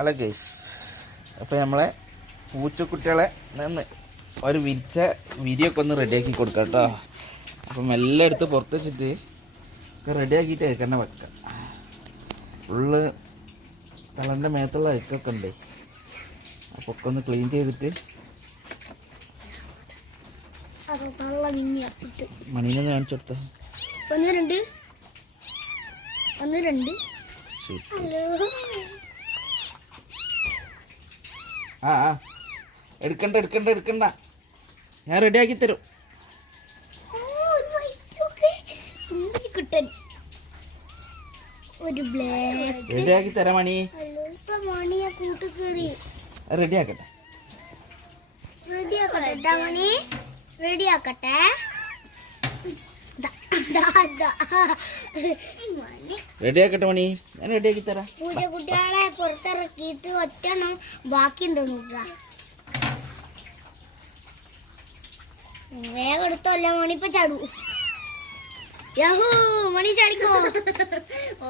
Hello guys, അപ്പോൾ നമ്മളെ പൂച്ചക്കുട്ടികളെ നിന്ന് ഒരു വിരിയൊക്കെ ഒന്ന് റെഡിയാക്കി കൊടുക്കാം കേട്ടോ. അപ്പം എല്ലാം എടുത്ത് പുറത്ത് വെച്ചിട്ട് ഒക്കെ റെഡിയാക്കിയിട്ട് തന്നെ വെക്കാം. ഫുള്ള് തളൻ്റെ മേത്തുള്ള അഴുക്കൊക്കെ ഉണ്ട്. അപ്പോൾ ഒക്കെ ഒന്ന് ക്ലീൻ ചെയ്തിട്ട് മണീനെ കാണിച്ചു കൊടുത്ത ആ എടുക്കണ്ട ഞാൻ റെഡിയാക്കി തരും. റെഡിയാക്കി തരാം മണി. റെഡിയാക്കട്ടെ റെഡിയാക്കട്ടെ മണി, ഞാൻ റെഡിയാക്കി തരാം. പൂച്ചക്കുട്ടികളെ പുറത്തിറക്കിയിട്ട് ഒറ്റണം ബാക്കിയുണ്ടോ നോക്കുക. വേഗം എടുത്തോല്ല മണി ഇപ്പൊ ചാടൂ. യഹൂ മണി ചാടിക്കോ.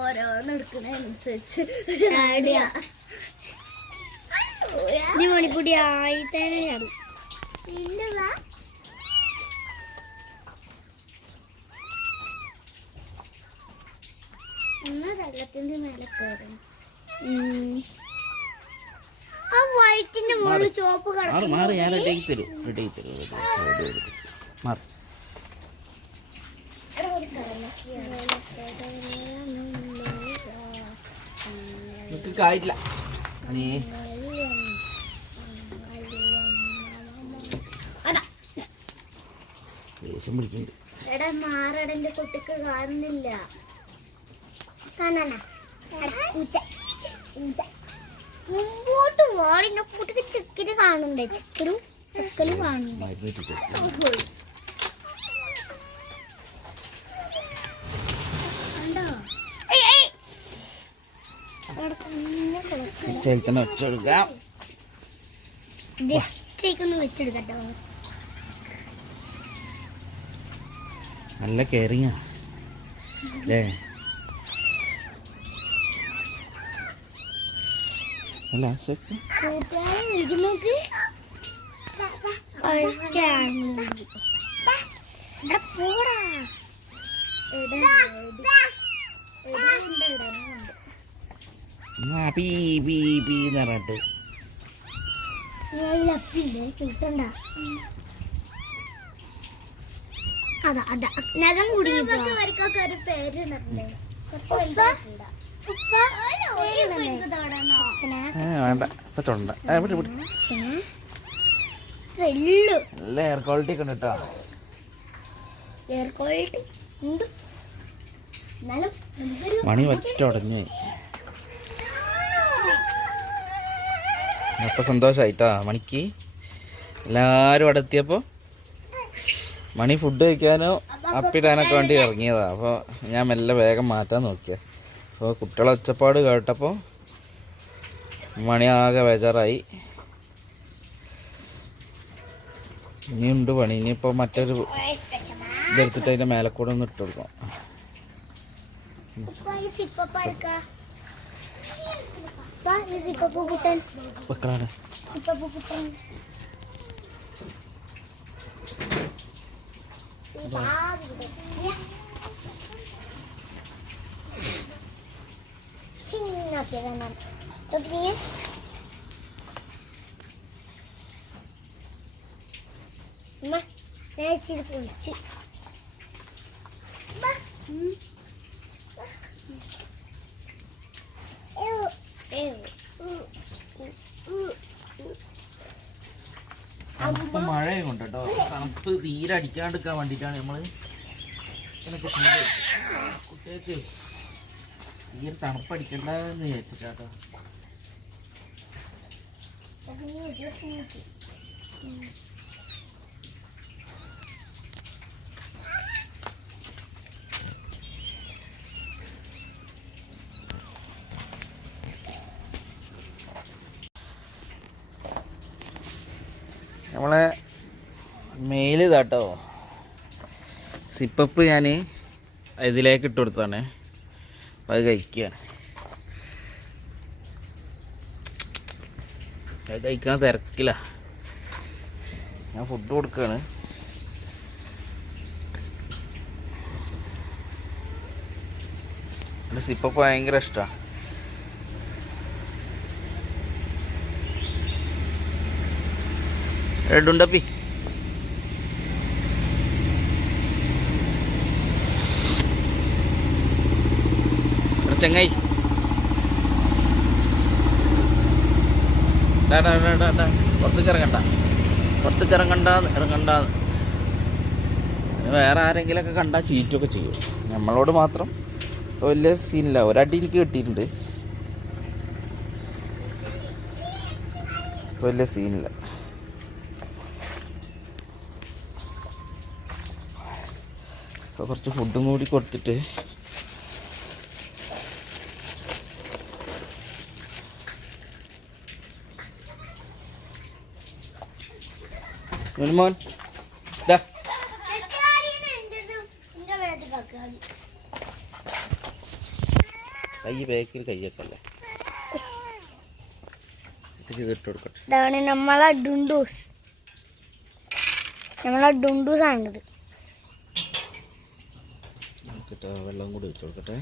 ഓരോന്ന് എടുക്കുന്നതനുസരിച്ച് ചാടുക. ഇനി മണിക്കുട്ടി ആയി തന്നെ ചാടും. വെള്ളത്തിന്റെ മേലെ കയറും. ആ വൈറ്റിന്റെ മുകളിൽ ചോപ്പ് കിടക്കും. ഞാൻ റെഡിയാക്കി തരും. കായില്ല ദേഷ്യം പിടിക്കുന്നുണ്ട്. എടാ മാറടന്റെ കുട്ടിക്ക് കാണുന്നില്ല. മുമ്പോട്ട് വാളിന്റെ കുട്ടിക്ക് ചെക്കന് കാണുന്നുണ്ട്. ചെക്കലും കാണുന്നുണ്ട്. വെച്ചെടുക്കട്ടോ. നല്ല കെയറിങ്ങാ അല്ലേ? നഖം കുടുങ്ങിപ്പോർക്കൊക്കെ ഒരു പേരുണ്ടല്ലേ. വേണ്ട തൊണ്ട നല്ല എയർ ക്വാളിറ്റി ഒക്കെ ഉണ്ട് കേട്ടോ. മണി ഒറ്റടഞ്ഞു. അപ്പം സന്തോഷമായിട്ടാ മണിക്ക്. എല്ലാവരും അവിടെ എത്തിയപ്പോൾ മണി ഫുഡ് കഴിക്കാനോ അപ്പിടാനൊക്കെ വേണ്ടി ഇറങ്ങിയതാണ്. അപ്പോൾ ഞാൻ മെല്ലെ വേഗം മാറ്റാൻ നോക്കിയത്. അപ്പോൾ കുട്ടികളെ ഒച്ചപ്പാട് കേട്ടപ്പോൾ മണി ആകെ ബേജാറായി. ഇനിയുണ്ട് പണി. ഇനിയിപ്പോൾ മറ്റൊരു ഇതെടുത്തിട്ട് അതിൻ്റെ മേലെ കൂടെ ഒന്ന് ഇട്ട് കൊടുക്കാം. വെക്കളാണ് പൊളിച്ച് മഴയും കൊണ്ട് കേട്ടോ. തണുപ്പ് തീരെ അടിക്കാണ്ടിരിക്കാൻ വേണ്ടിയിട്ടാണ് നമ്മൾ ഇതിനൊക്കെ ചെയ്തത്. കുട്ടികൾക്ക് തീരെ തണുപ്പ് അടിക്കണ്ടെന്ന് വിചാരിച്ചിട്ടാട്ടോ. നമ്മളെ മെയിൽ ഇതാട്ടോ. സിപ്പപ്പ് ഞാൻ ഇതിലേക്ക് ഇട്ട് കൊടുത്താണ്. അപ്പോൾ അത് കഴിക്കുകയാണ്. കഴിക്കണ തിരക്കില്ല. ഞാൻ ഫുഡ് കൊടുക്കുകയാണ്. എൻ്റെ സിപ്പൊക്കെ ഭയങ്കര ഇഷ്ടമാണ്. ഡുണ്ടപ്പി ചങ്ങായി പുറത്തേക്ക് ഇറങ്ങണ്ട. വേറെ ആരെങ്കിലുമൊക്കെ കണ്ടാൽ ചീറ്റൊക്കെ ചെയ്യും. നമ്മളോട് മാത്രം വലിയ സീനില്ല. ഒരടി എനിക്ക് കിട്ടിയിട്ടുണ്ട്, വലിയ സീനില്ല. അപ്പോൾ കുറച്ച് ഫുഡും കൂടി കൊടുത്തിട്ട് മോൻ കൈ ബേക്കിൽ കൈയൊക്കെ ഇട്ട് കൊടുക്കട്ടെ. ഇതാണ് നമ്മളെ ഡുണ്ടൂസാണിത്. വെള്ളം കൂടി വെച്ച് കൊടുക്കട്ടെ.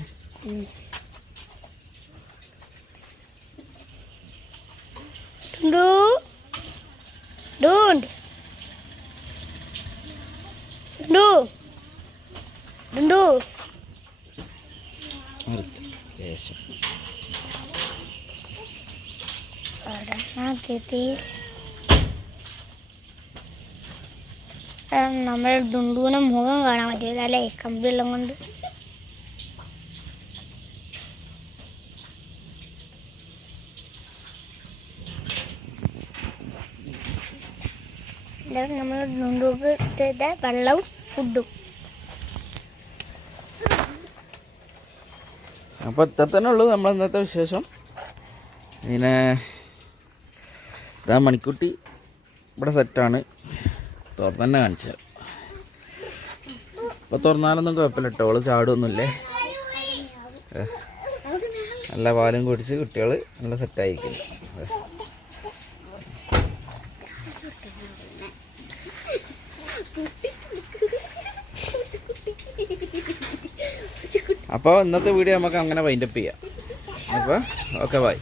നമ്മൾ ഡുണ്ടൂനെ മുഖം കാണാൻ പറ്റില്ല അല്ലേ, കമ്പിവെള്ളം കൊണ്ട്. നമ്മൾ ഡുണ്ടൂക്ക് വെള്ളവും ഫുഡും. അപ്പോൾ ഇത്ര തന്നെ ഉള്ളൂ നമ്മൾ ഇന്നത്തെ വിശേഷം. പിന്നെ ഇതാ മണിക്കുട്ടി ഇവിടെ സെറ്റാണ്. തുറന്നെ കാണിച്ചത്. ഇപ്പോൾ തുറന്നാലൊന്നും കുഴപ്പമില്ല കേട്ടോ, അവള് ചാടുമൊന്നുമില്ലേ. നല്ല പാലും കുടിച്ച് കുട്ടികൾ നല്ല സെറ്റായിരിക്കുന്നു. അപ്പോൾ ഇന്നത്തെ വീഡിയോ നമുക്ക് അങ്ങനെ വൈൻഡപ്പ് ചെയ്യാം. അപ്പോൾ ഓക്കെ ബൈ.